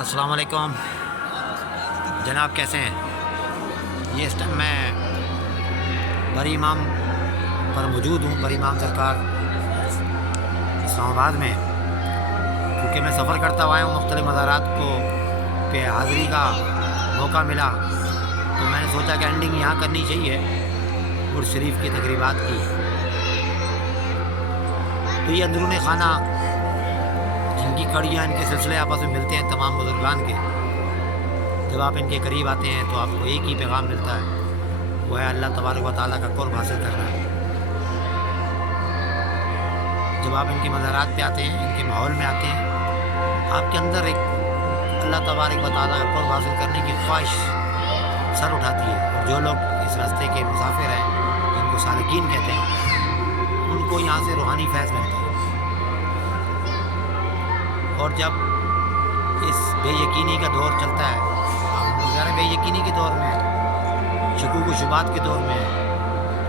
السلام علیکم جناب، کیسے ہیں؟ یہ اس ٹائم میں بری امام پر موجود ہوں، بری امام سرکار اسلام آباد میں، کیونکہ میں سفر کرتا ہوا ہوں مختلف مزارات کو پہ حاضری کا موقع ملا، تو میں نے سوچا کہ اینڈنگ یہاں کرنی چاہیے عرس شریف کی تقریبات کی۔ تو یہ اندرون خانہ جن کی کڑیاں، ان کے سلسلے آپس میں ملتے ہیں تمام بزرگان کے، جب آپ ان کے قریب آتے ہیں تو آپ کو ایک ہی پیغام ملتا ہے، وہ ہے اللہ تبارک و تعالیٰ کا قرب حاصل کرنا ہے۔ جب آپ ان کے مزارات پہ آتے ہیں، ان کے ماحول میں آتے ہیں، آپ کے اندر ایک اللہ تبارک و تعالیٰ کا قرب حاصل کرنے کی خواہش سر اٹھاتی ہے، اور جو لوگ اس راستے کے مسافر ہیں، جن کو سالکین کہتے ہیں، ان کو یہاں سے روحانی فیض ملتا ہے۔ اور جب اس بے یقینی کا دور چلتا ہے، ہم بے یقینی کے دور میں، شکوک و شبہات کے دور میں،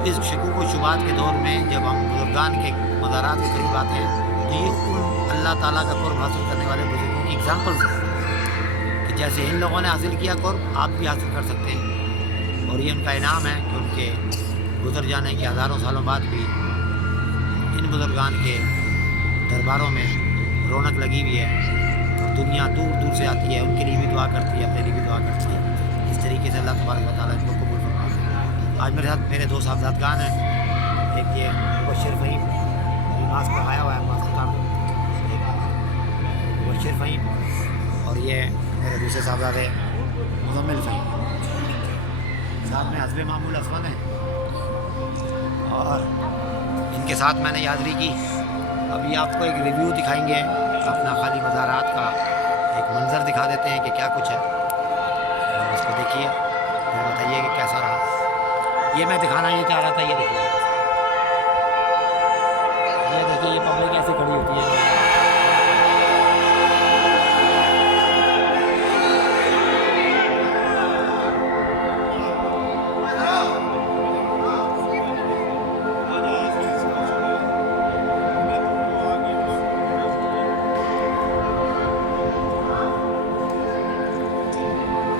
اس شکوک و شبہات کے دور میں جب ہم بزرگان کے مزارات کے قریب آتے ہیں، تو یہ ان اللہ تعالیٰ کا قرب حاصل کرنے والے بزرگوں کی اگزامپلس ہیں کہ جیسے ان لوگوں نے حاصل کیا قرب، آپ بھی حاصل کر سکتے ہیں۔ اور یہ ان کا انعام ہے کہ ان کے گزر جانے کے ہزاروں سالوں بعد بھی ان بزرگان کے درباروں میں رونق لگی ہوئی ہے، اور دنیا دور دور سے آتی ہے، ان کے لیے بھی دعا کرتی ہے، اپنے لیے بھی دعا کرتی ہے۔ اس طریقے سے اللہ تبارک و تعالیٰ ان کو قبول فرمائے۔ آج میرے ساتھ میرے دو صاحبزادگان ہیں، ایک یہ مبشر فہیم ماسک لگایا ہوا ہے، ماسک کا مبشر فہیم، اور یہ میرے دوسرے صاحبزادے مزمل فہیم، ساتھ میں حسب معمول اسود ہیں، اور ان کے ساتھ میں نے یادری کی۔ ابھی آپ کو ایک ریویو دکھائیں گے اپنا خالی مزارات کا، ایک منظر دکھا دیتے ہیں کہ کیا کچھ ہے، اور اس کو دیکھیے، پھر بتائیے کہ کیسا رہا۔ یہ میں دکھانا یہ چاہ رہا تھا، یہ دیکھیے، یہ پبلک ایسے کھڑی ہوتی ہے۔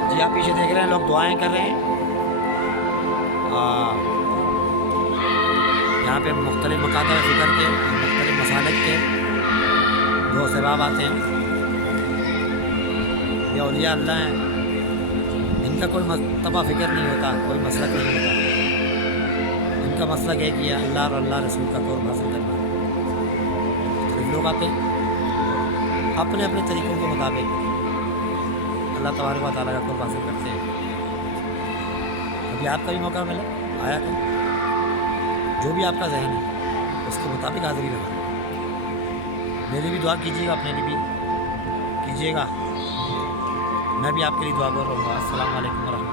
جی آپ پیچھے دیکھ رہے ہیں، لوگ دعائیں کر رہے ہیں۔ یہاں پہ مختلف مکاتب فکر کے، مختلف مسالک کے دو سباب آتے ہیں۔ یہ اولیاء اللہ ہیں، ان کا کوئی تبع فکر نہیں ہوتا، کوئی مسلک نہیں ہوتا، ان کا مسلک ایک ہی ہے، اللہ اور اللہ رسول کا قرب حاصل کرنا۔ پھر لوگ آتے ہیں اپنے اپنے طریقوں کے مطابق اللہ تبارک و تعالیٰ کا قرب حاصل کرتے ہیں۔ ابھی آپ کا بھی موقع ملا، آیا کریں، جو بھی آپ کا ذہن ہے اس کے مطابق حاضری لگائیں۔ میری بھی دعا کیجیے گا، اپنے لیے بھی کیجیے گا، میں بھی آپ کے لیے دعا کر رہا ہوں۔ السلام علیکم ورحمۃ اللہ۔